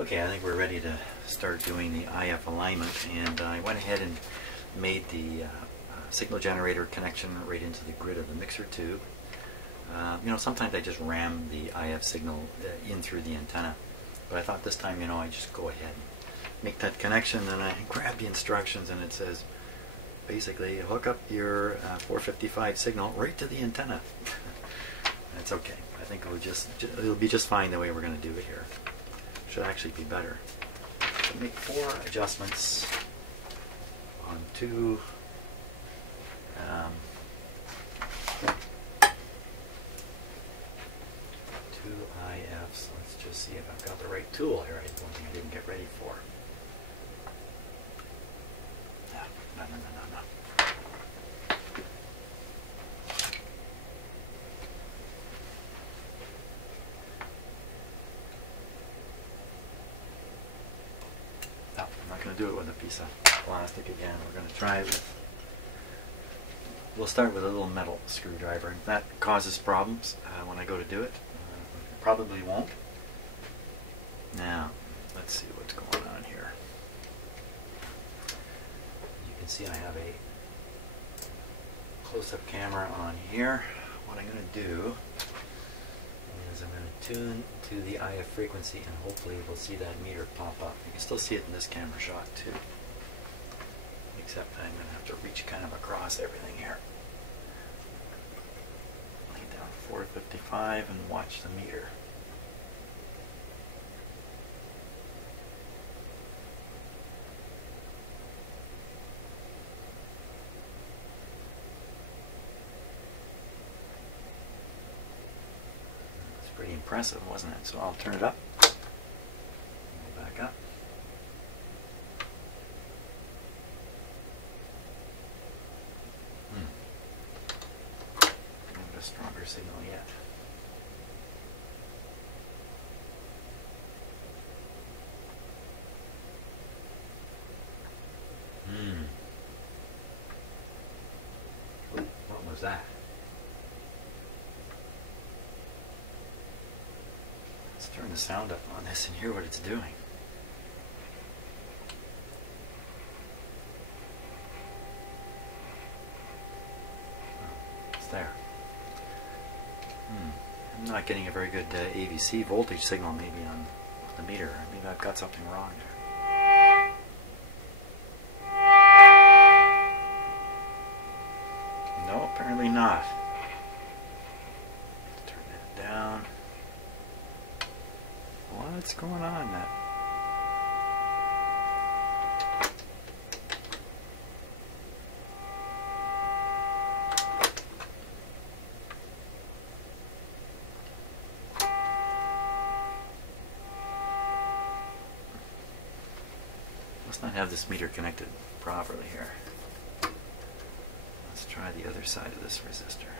Okay, I think we're ready to start doing the IF alignment, and I went ahead and made the signal generator connection right into the grid of the mixer tube. You know, sometimes I just ram the IF signal in through the antenna, but I thought this time, you know, I just go ahead and make that connection, and I grab the instructions, and it says basically hook up your 455 signal right to the antenna. That's okay. I think it'll be just fine the way we're going to do it here. Should actually be better. So make 4 adjustments on 2 IFs. Let's just see if I've got the right tool here. It's one thing I didn't get ready for. No. No, I'm not going to do it with a piece of plastic again. We're going to try it with, we'll start with a little metal screwdriver. If that causes problems when I go to do it, probably won't. Now, let's see what's going on here. You can see I have a close-up camera on here. What I'm going to do is I'm going to tune to the IF frequency, and hopefully we'll see that meter pop up. You can still see it in this camera shot too, except I'm going to have to reach kind of across everything here. Lay down 455 and watch the meter. Pretty impressive, wasn't it? So I'll turn it up. Go back up. Not a stronger signal yet. Ooh, what was that? Let's turn the sound up on this and hear what it's doing. Oh, it's there. I'm not getting a very good AVC voltage signal maybe on the meter. Maybe I've got something wrong there. No, apparently not. Let's turn that down. What's going on there? Let's not have this meter connected properly here. Let's try the other side of this resistor.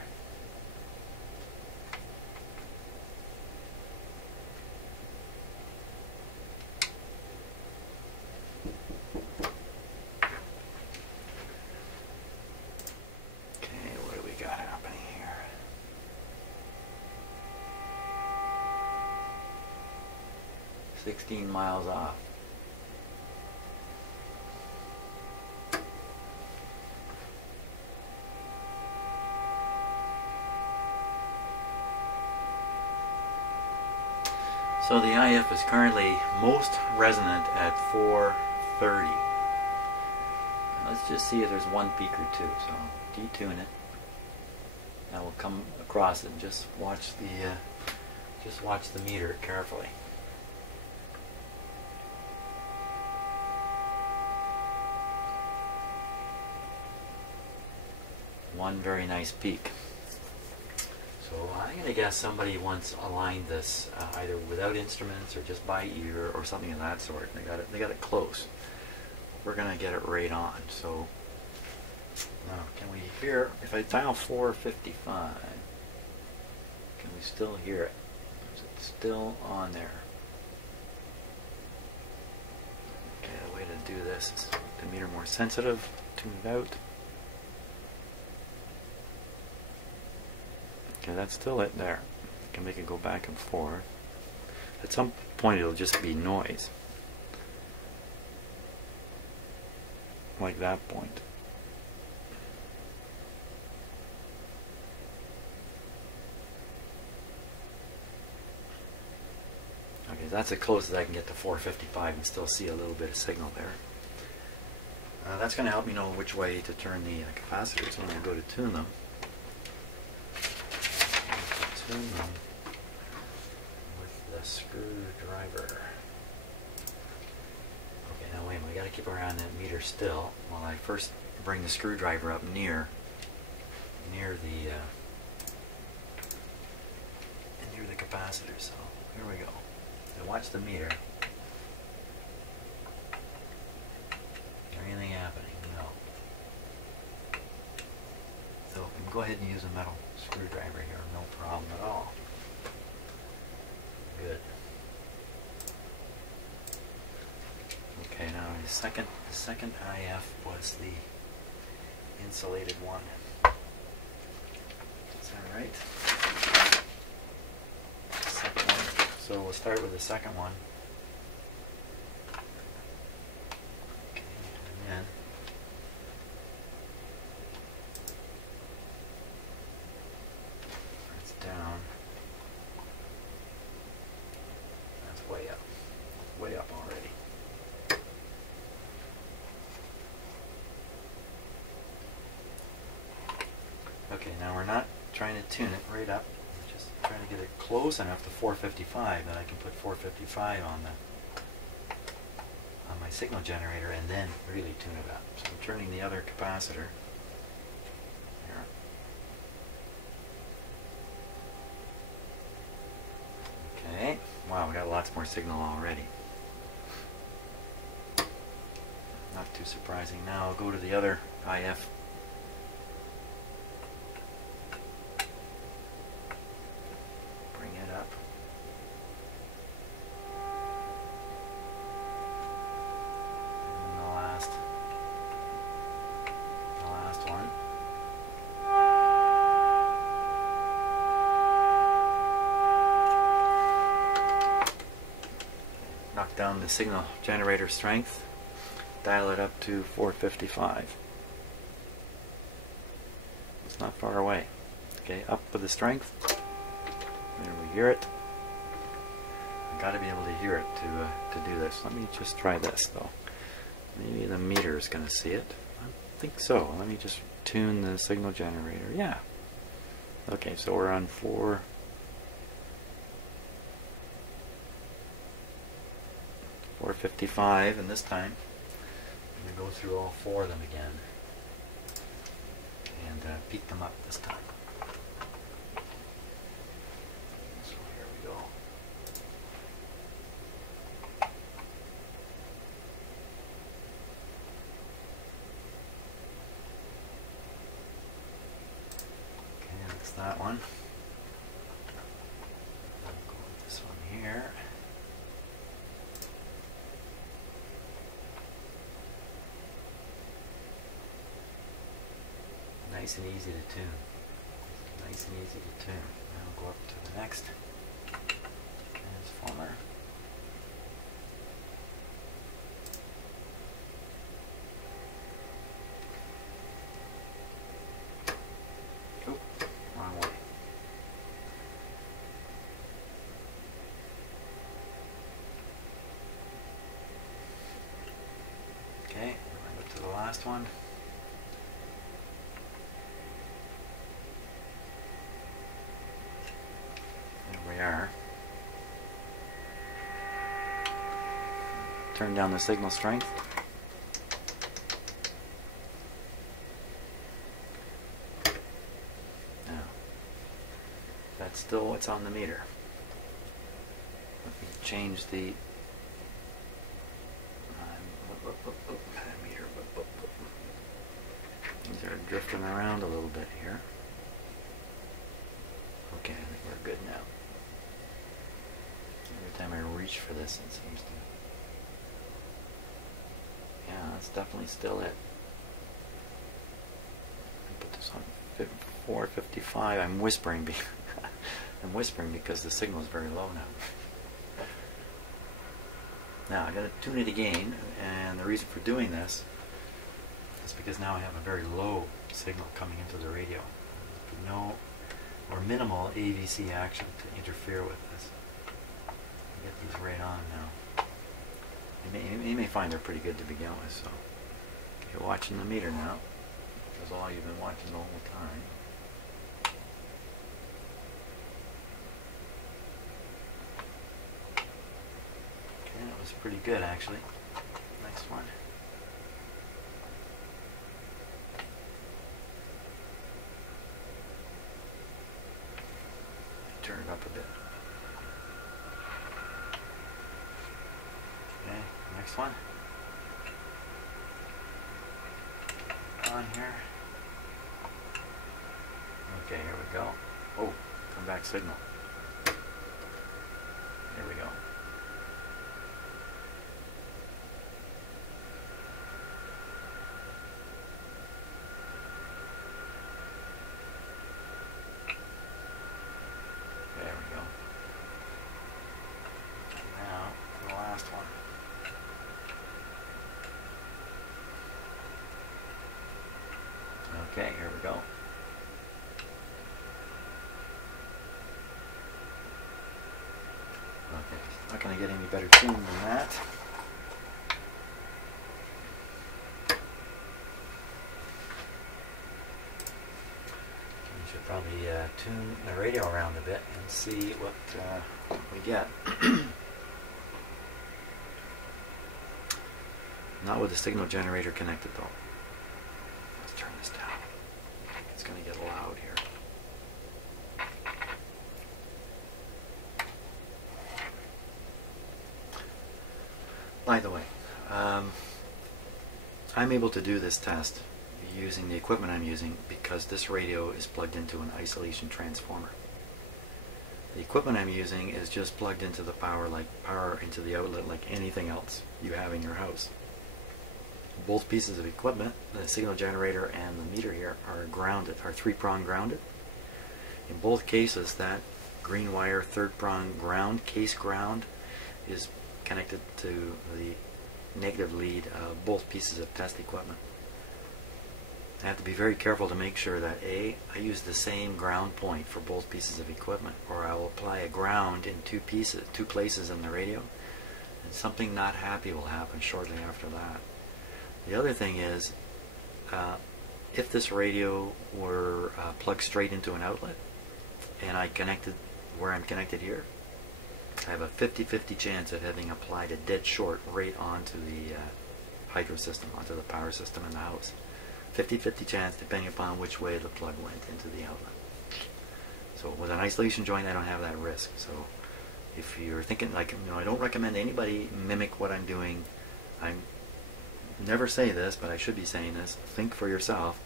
Okay, what do we got happening here? $16 miles off. So the IF is currently most resonant at 430. Let's just see if there's one peak or two. So detune it. Now we'll come across it and just watch the meter carefully. One very nice peak. So I'm going to guess somebody once aligned this either without instruments or just by ear or something of that sort. They got it close. We're going to get it right on. So now, can we hear? If I dial 455, can we still hear it? Is it still on there? Okay, the way to do this is make the meter more sensitive. Tune it out. Okay, that's still it there. I can make it go back and forth. at some point it'll just be noise. Like that point. Okay, that's as close as I can get to 455 and still see a little bit of signal there. That's going to help me know which way to turn the capacitors when I go to tune them. Tune them with the screwdriver. Okay, now wait a minute, I got to keep around that meter still while I first bring the screwdriver up near the capacitor. So here we go. So watch the meter. Anything happening? No. So I can go ahead and use a metal screwdriver here, no problem at all. Good. Okay, now the second IF was the insulated one. Is that right? Second one. So we'll start with the second one. Okay, and then that's down. That's way up. Way up already. Okay, now we're not trying to tune it right up. We're just trying to get it close enough to 455 that I can put 455 on my signal generator and then really tune it up. So I'm turning the other capacitor. Here. Okay. Wow, we got lots more signal already. Not too surprising. Now I'll go to the other IF. Bring it up. And the last one. Knock down the signal generator strength. Dial it up to 455. It's not far away. Okay, up with the strength. There we hear it. I got to be able to hear it to do this. Let me just try this though. Maybe the meter is going to see it. I think so. Let me just tune the signal generator. Yeah. Okay, so we're on 455, and this time I'm going to go through all four of them again and peak them up this time. So here we go. Okay, that's that one. I'll go with this one here. Nice and easy to tune. Nice and easy to tune. Now we'll go up to the next transformer. Oh, wrong way. Okay, we're up to the last one. Turn down the signal strength. Now, that's still what's on the meter. Let me change the meter. These are drifting around a little bit here. Okay, I think we're good now. Every time I reach for this, it seems to. Yeah, that's definitely still it. Put this on 455. I'm whispering. I'm whispering because the signal is very low now. Now I'm going to tune it again, and the reason for doing this is because now I have a very low signal coming into the radio. No or minimal AVC action to interfere with this. Get these right on now. You may find they're pretty good to begin with, so you're watching the meter now. That's all you've been watching the whole time. Okay, that was pretty good actually. Next one. Turn it up a bit. Okay, next one. On here. Okay, here we go. Oh, come back signal. Here we go. There we go. Now, the last one. Okay, here we go. Okay, not going to get any better tune than that. We should probably tune the radio around a bit and see what we get. Not with the signal generator connected though. Let's turn this down. It's going to get loud here. By the way, I'm able to do this test using the equipment I'm using because this radio is plugged into an isolation transformer. The equipment I'm using is just plugged into the power into the outlet like anything else you have in your house. Both pieces of equipment, the signal generator and the meter here, are grounded, are three-prong grounded. In both cases, that green wire third-prong ground, case ground, is connected to the negative lead of both pieces of test equipment. I have to be very careful to make sure that I use the same ground point for both pieces of equipment, or I will apply a ground in two places in the radio, and something not happy will happen shortly after that. The other thing is, if this radio were plugged straight into an outlet, and I connected where I'm connected here, I have a 50-50 chance of having applied a dead short right onto the hydro system, onto the power system in the house. 50-50 chance depending upon which way the plug went into the outlet. So with an isolation joint, I don't have that risk. So if you're thinking, like, I don't recommend anybody mimic what I'm doing. I never say this, but I should be saying this. Think for yourself.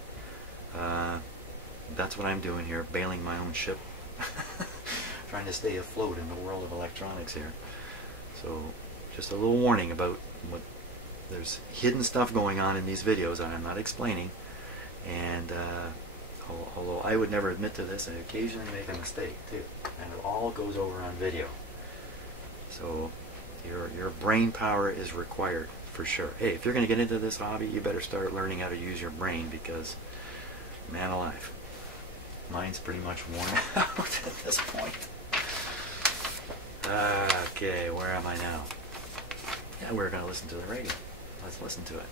That's what I'm doing here, bailing my own ship. Trying to stay afloat in the world of electronics here. So just a little warning about what there's hidden stuff going on in these videos that I'm not explaining, and although I would never admit to this, I occasionally make a mistake too, and it all goes over on video. So your brain power is required for sure. Hey, if you're going to get into this hobby, you better start learning how to use your brain, because man alive, mine's pretty much worn out at this point. Okay, where am I now? Yeah, we're going to listen to the radio. Let's listen to it.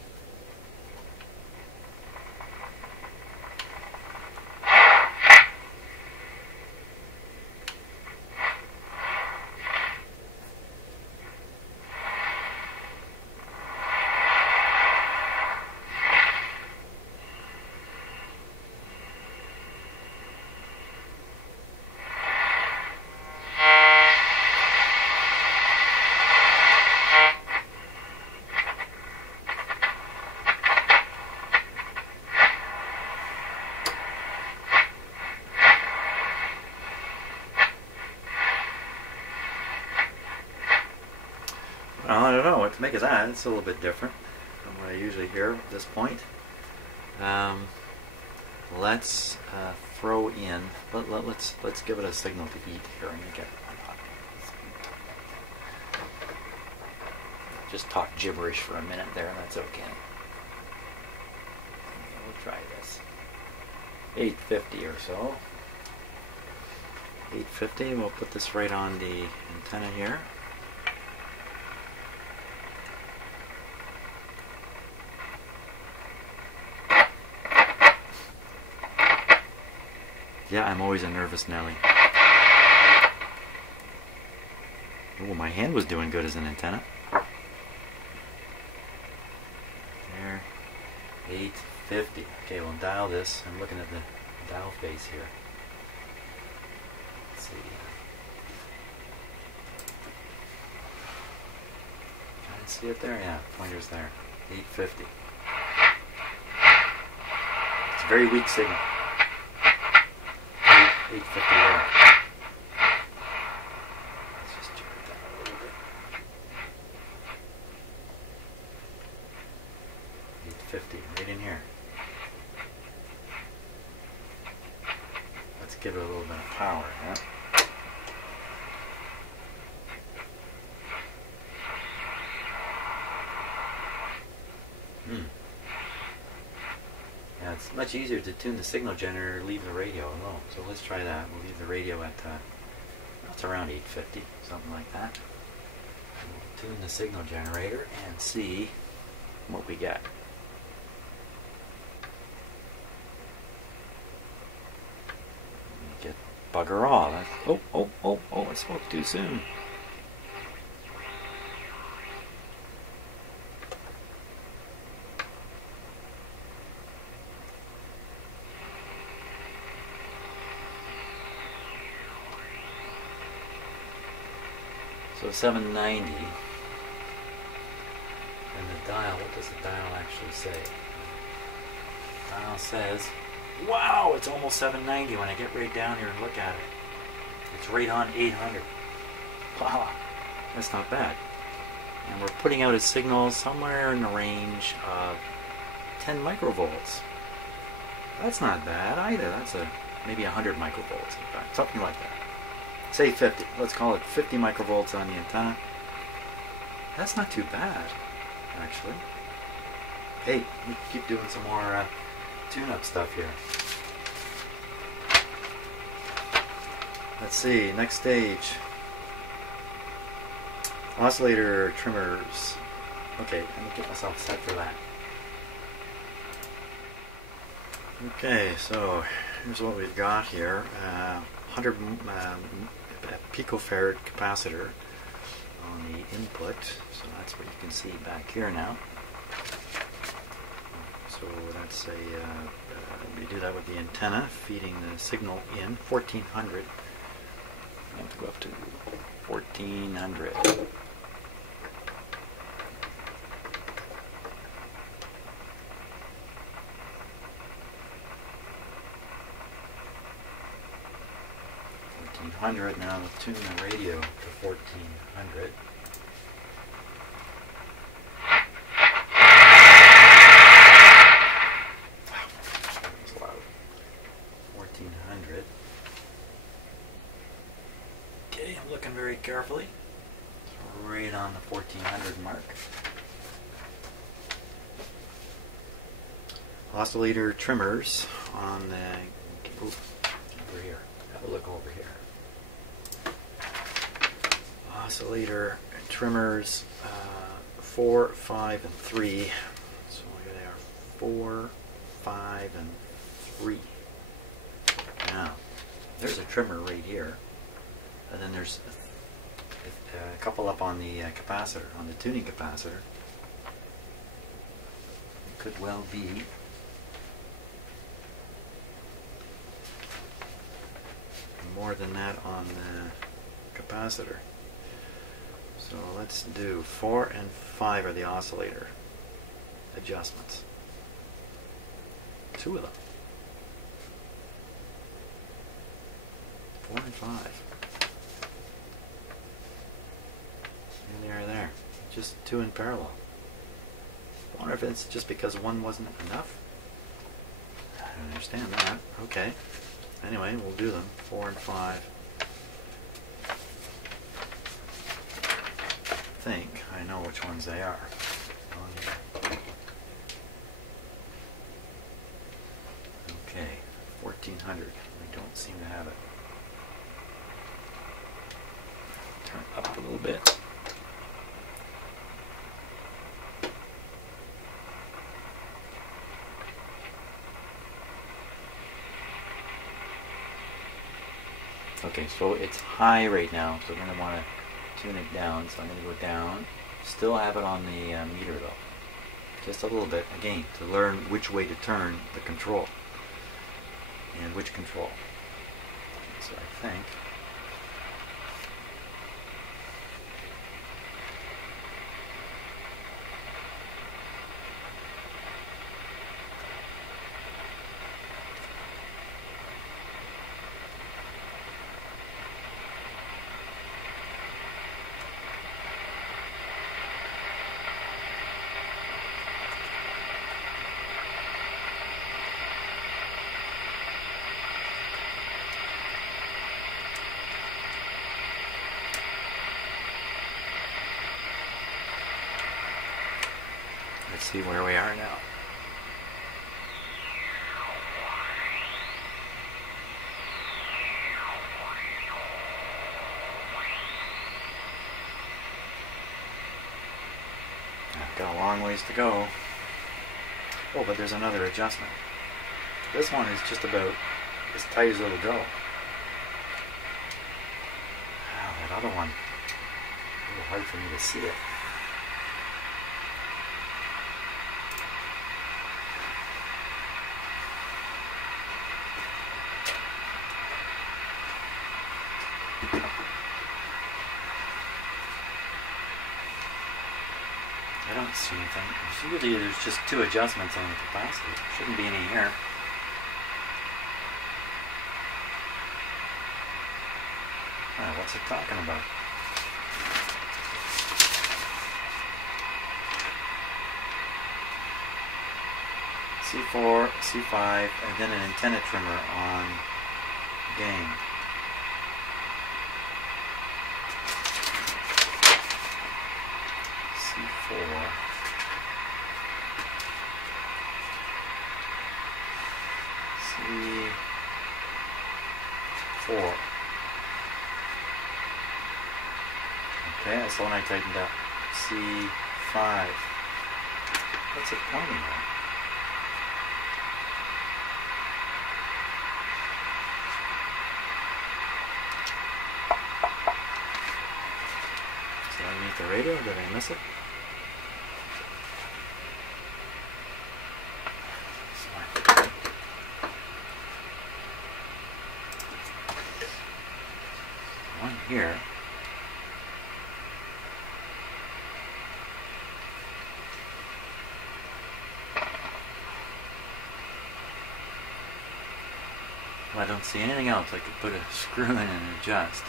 Well, I don't know what to make of that. It's a little bit different from what I usually hear at this point. Let's throw in. Let's give it a signal to eat here. I'm gonna get just talk gibberish for a minute there. That's okay. We'll try this. 850 or so. 850. We'll put this right on the antenna here. Yeah, I'm always a nervous Nelly. Oh, my hand was doing good as an antenna. There. 850. Okay, we'll dial this. I'm looking at the dial face here. Let's see. Can I see it there? Yeah, pointer's there. 850. It's a very weak signal. 850 there. Let's just jerk that a little bit. 850, right in here. Let's give it a little bit of power, huh? Yeah, it's much easier to tune the signal generator or leave the radio alone. So let's try that. We'll leave the radio at, it's around 850, something like that. We'll tune the signal generator and see what we get. Get bugger all. Oh, I spoke too soon. So 790, and the dial, what does the dial actually say? The dial says, wow, it's almost 790 when I get right down here and look at it. It's right on 800. Wow, that's not bad. And we're putting out a signal somewhere in the range of 10 microvolts. That's not bad either. That's maybe 100 microvolts, in fact, something like that. Say 50. Let's call it 50 microvolts on the antenna. That's not too bad, actually. Hey, we keep doing some more tune-up stuff here. Let's see, next stage. Oscillator trimmers. Okay, let me get myself set for that. Okay, so here's what we've got here. 100 picofarad capacitor on the input, so that's what you can see back here now. So that's we do that with the antenna feeding the signal in 1400. I have to go up to 1400. Now we'll tune the radio to 1400. Wow, that was loud. 1400. Okay, I'm looking very carefully. It's right on the 1400 mark. Oscillator trimmers on the over here. Have a look over here. Oscillator trimmers 4, 5, and 3. So here they are, 4, 5, and 3. Now, there's a trimmer right here, and then there's a couple up on the capacitor, on the tuning capacitor. It could well be more than that on the capacitor. So let's do 4 and 5 are the oscillator adjustments. 2 of them. 4 and 5. And they are there. Just 2 in parallel. I wonder if it's just because one wasn't enough. I don't understand that. Okay. Anyway, we'll do them. 4 and 5. think I know which ones they are. Okay, 1400. We don't seem to have it. Turn it up a little bit. Okay, so it's high right now, so we're going to want to tune it down. So I'm going to go down. Still have it on the meter though. Just a little bit, again, to learn which way to turn the control. And which control. So I think... Let's see where we are now. I've got a long ways to go. Oh, but there's another adjustment. This one is just about as tight as it'll go. Wow, that other one, a little hard for me to see it. I don't see anything. Usually there's just two adjustments on the capacitor. Shouldn't be any here. Oh, what's it talking about? C4, C5, and then an antenna trimmer on gain. C4. C4. Okay, that's the one I tightened up. C5. What's it pointing at? Is that underneath the radio? Did I miss it? One here. Well, I don't see anything else I could put a screw in and adjust.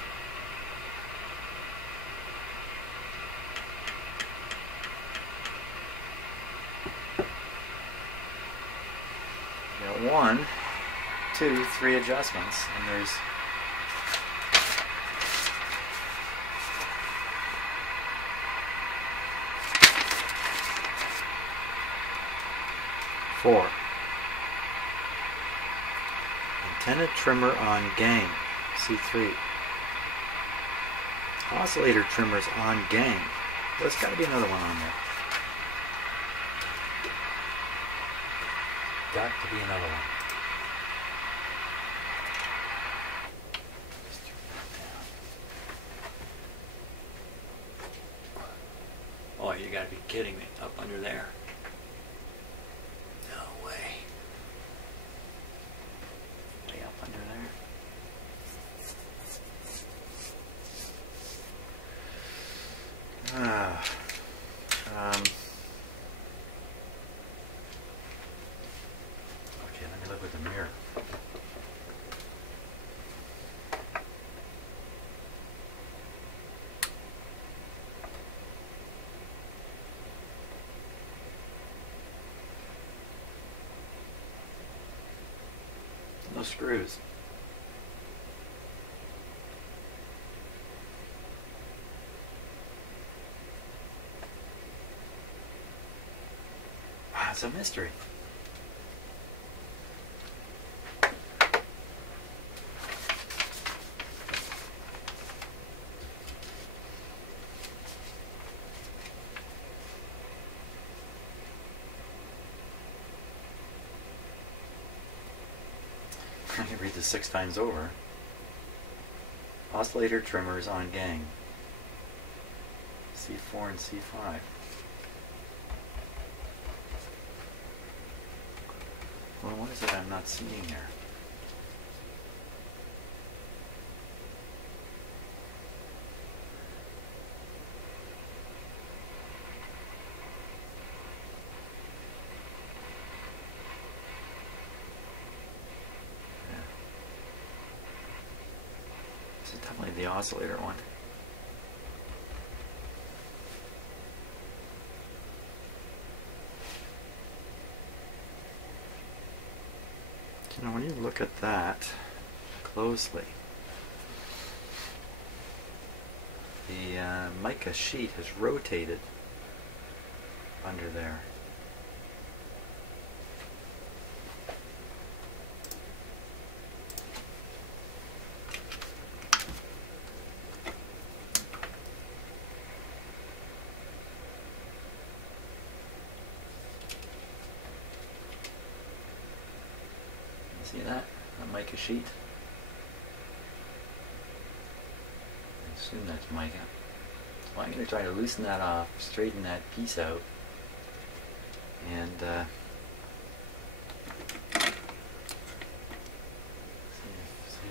Got 1, 2, 3 adjustments, and there's four. Antenna trimmer on gain, C3. Oscillator trimmers on gain. There's got to be another one on there. Got to be another one. Let's turn that down. Oh, you got to be kidding me. Up under there. No way. Way up under there. Okay, let me look with the mirror. No screws. It's a mystery. I can read this 6 times over. Oscillator trimmers on gang. C4 and C5. Well, what is it I'm not seeing here? This is definitely the oscillator one. You know, when you look at that closely, the mica sheet has rotated under there. See that? A mica sheet. I assume that's mica. So I'm going to try to loosen that off, straighten that piece out, and see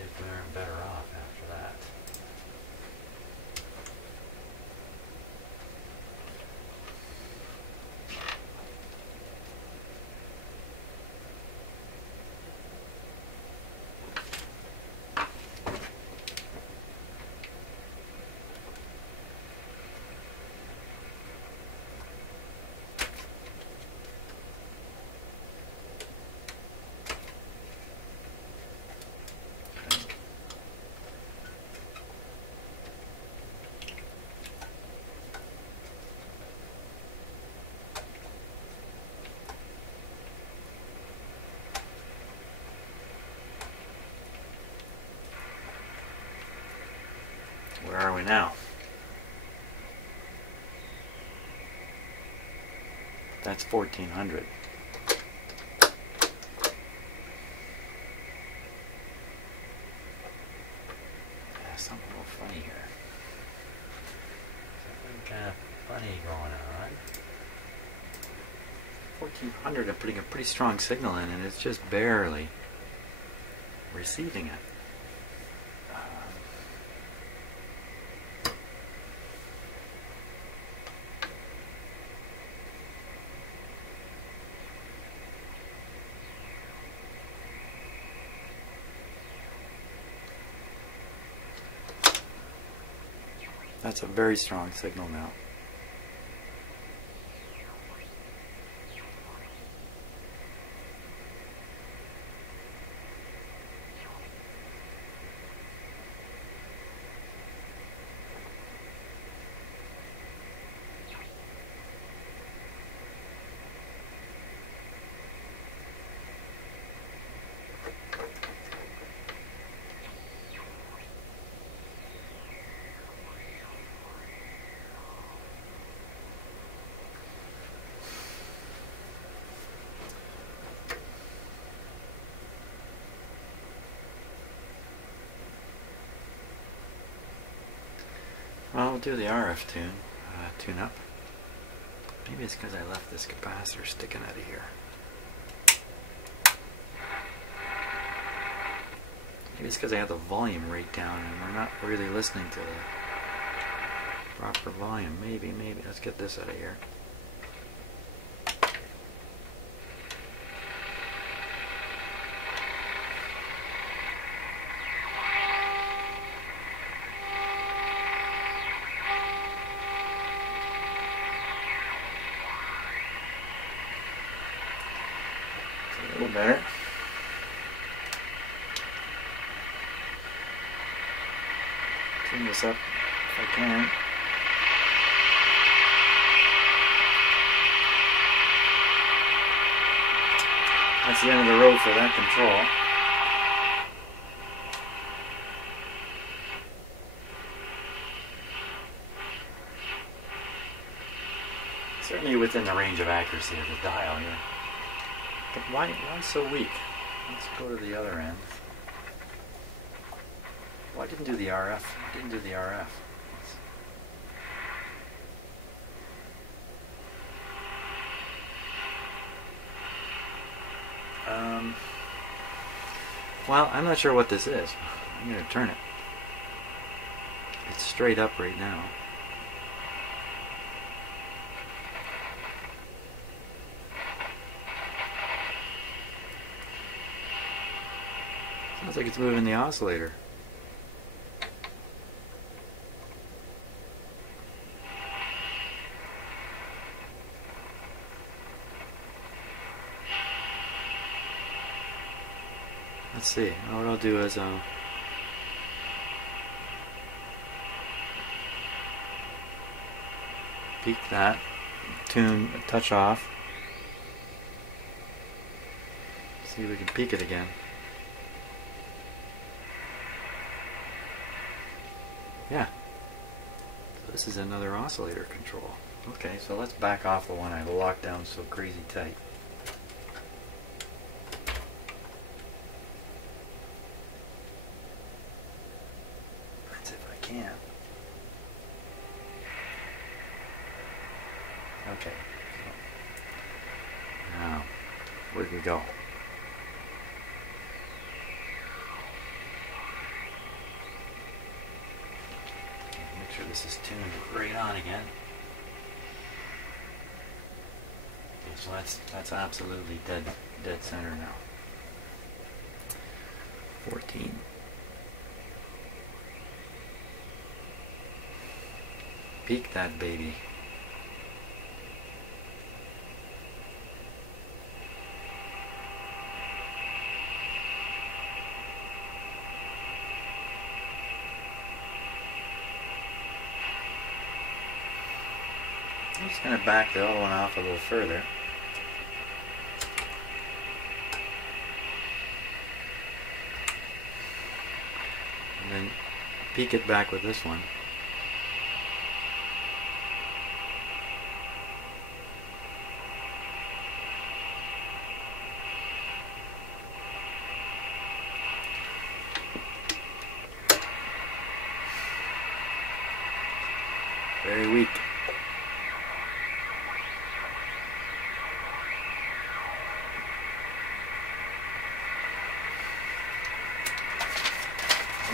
if we're better off after that. Where are we now? That's 1400. Yeah, something a little funny here. Something kind of funny going on. 1400, I'm putting a pretty strong signal in, and it's just barely receiving it. That's a very strong signal now. Well, we'll do the RF tune up. Maybe it's because I left this capacitor sticking out of here. Maybe it's because I have the volume right down and we're not really listening to the proper volume. Maybe. Let's get this out of here. A little better. Tune this up if I can. That's the end of the road for that control. Certainly within the range of accuracy of the dial here. But why so weak? Let's go to the other end. Well, I didn't do the RF. I didn't do the RF. Well, I'm not sure what this is. I'm going to turn it. It's straight up right now. Sounds like it's moving the oscillator. Let's see. What I'll do is peak that, tune, touch off. See if we can peak it again. Yeah. So this is another oscillator control. Okay, so let's back off the one I locked down so crazy tight. Let's see if I can. Okay. Now, where'd we go? Make sure this is tuned right on again. Okay, so that's absolutely dead center now. 14. Peak that baby. I'm just going to back the other one off a little further. And then peek it back with this one. Very weak.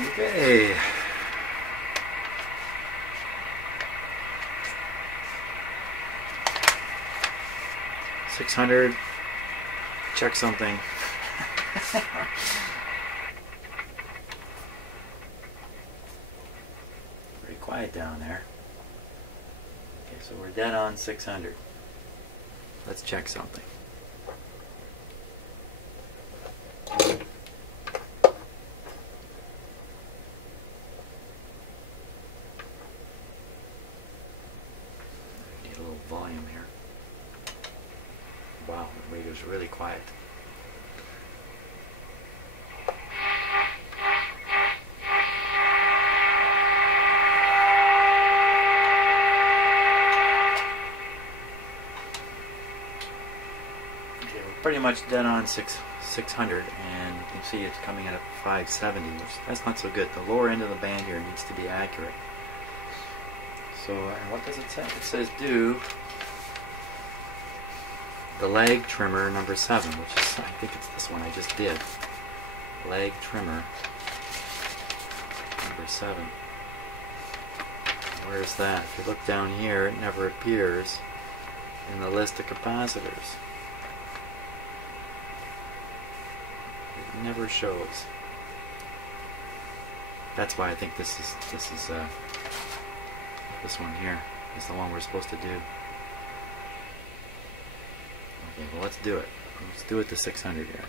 Okay. $600. Check something. Pretty quiet down there. Okay, so we're dead on 600. Let's check something. Need a little volume here. Wow, the radio's really quiet. Pretty much dead on 600, and you can see it's coming in at 570, which that's not so good. The lower end of the band here needs to be accurate. So what does it say? It says do the leg trimmer number 7, which is, I think it's this one I just did. Leg trimmer number 7. Where's that? If you look down here, it never appears in the list of capacitors. Never shows. That's why I think this one here is the one we're supposed to do. Okay, well let's do it. Let's do it to 600 here.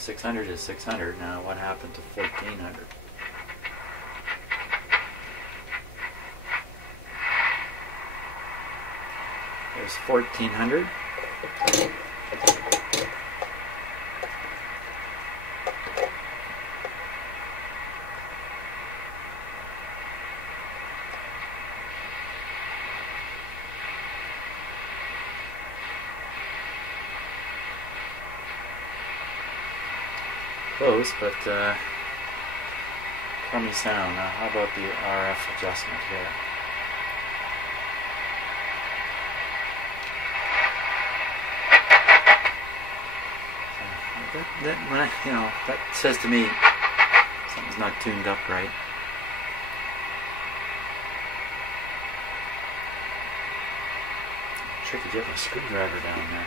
600 is 600. Now what happened to 1400? There's 1400. Close, but crummy sound. Now, how about the RF adjustment here? That says to me something's not tuned up right. Tricky getting a screwdriver down there.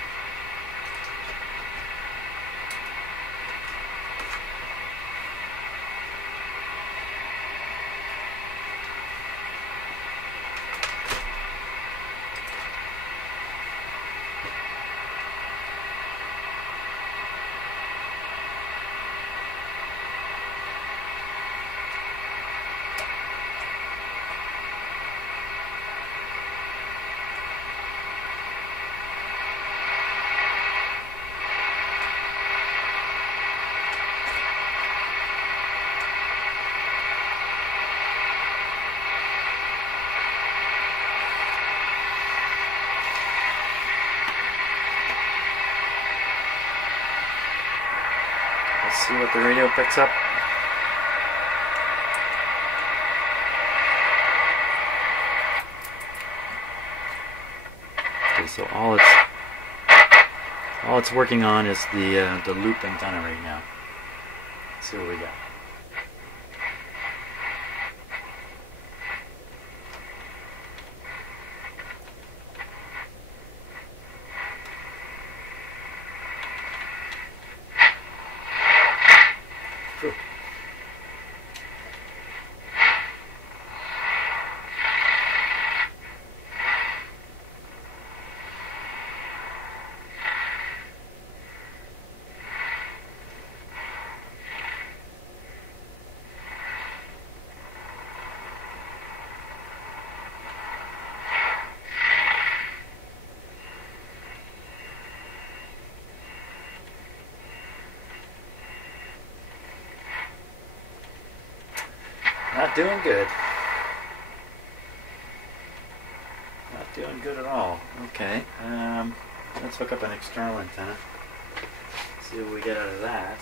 Let's see what the radio picks up. Okay, so all it's working on is the loop antenna right now. Let's see what we got. Not doing good. Not doing good at all. Okay, let's hook up an external antenna. See what we get out of that.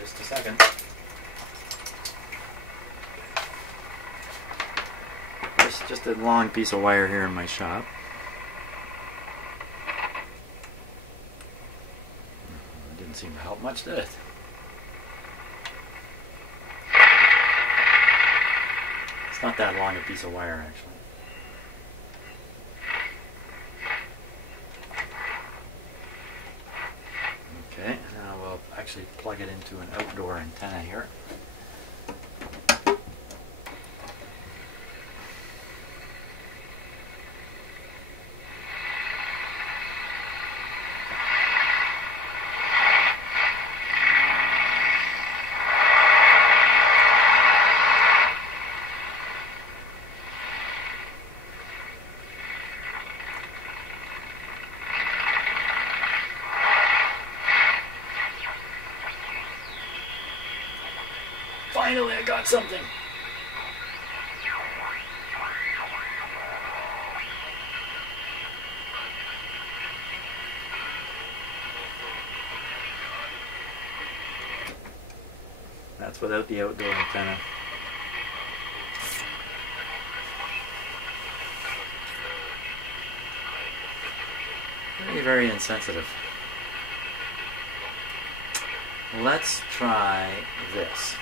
Just a second. Just a long piece of wire here in my shop. Didn't seem to help much, did it? It's not that long a piece of wire, actually. Okay, now we'll actually plug it into an outdoor antenna here. Finally, I got something. That's without the outdoor antenna. Very, very insensitive. Let's try this.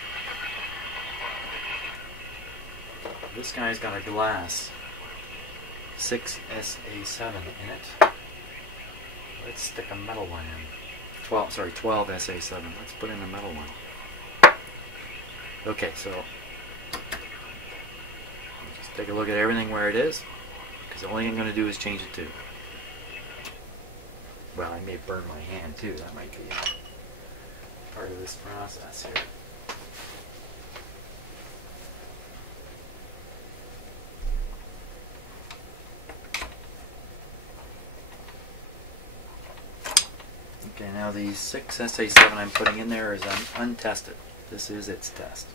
This guy's got a glass 6SA7 in it. Let's stick a metal one in. 12 SA7. Let's put in a metal one. Okay, so just take a look at everything where it is, because the only thing I'm going to do is change it too. Well, I may burn my hand too. That might be part of this process here. Okay, now the 6 SA7 I'm putting in there is untested. This is its test.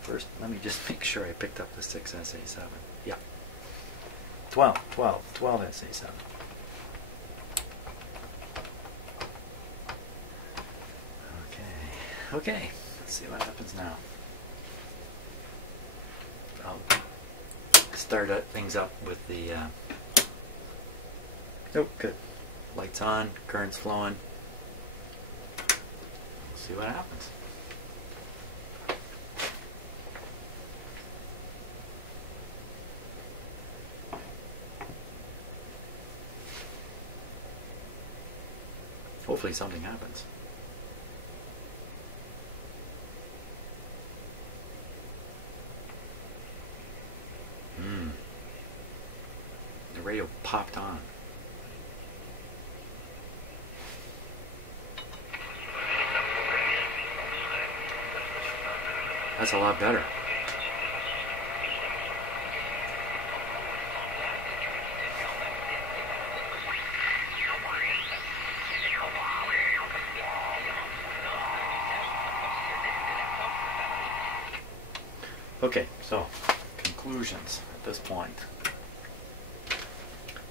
First, let me just make sure I picked up the 6 SA7. Yeah. 12 SA7. Okay, let's see what happens now. I'll start things up with the oh, good. Lights on, current's flowing. We'll see what happens. Hopefully something happens. The radio popped on. That's a lot better. Okay, so conclusions at this point.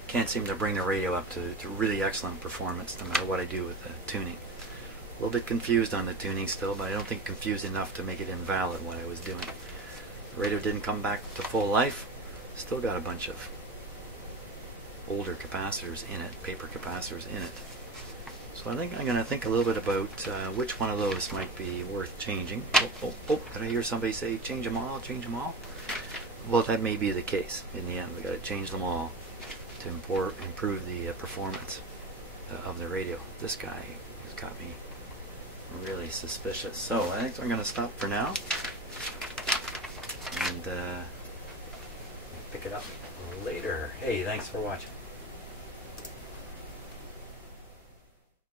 Can't seem to bring the radio up to really excellent performance no matter what I do with the tuning. A little bit confused on the tuning still, but I don't think confused enough to make it invalid what I was doing. The radio didn't come back to full life. Still got a bunch of older capacitors in it, paper capacitors in it. So I think I'm going to think a little bit about which one of those might be worth changing. Oh, did I hear somebody say change them all, change them all? Well, that may be the case in the end. We've got to change them all to improve the performance of the radio. This guy has got me really suspicious. So I think I'm going to stop for now and pick it up later. Hey, thanks for watching.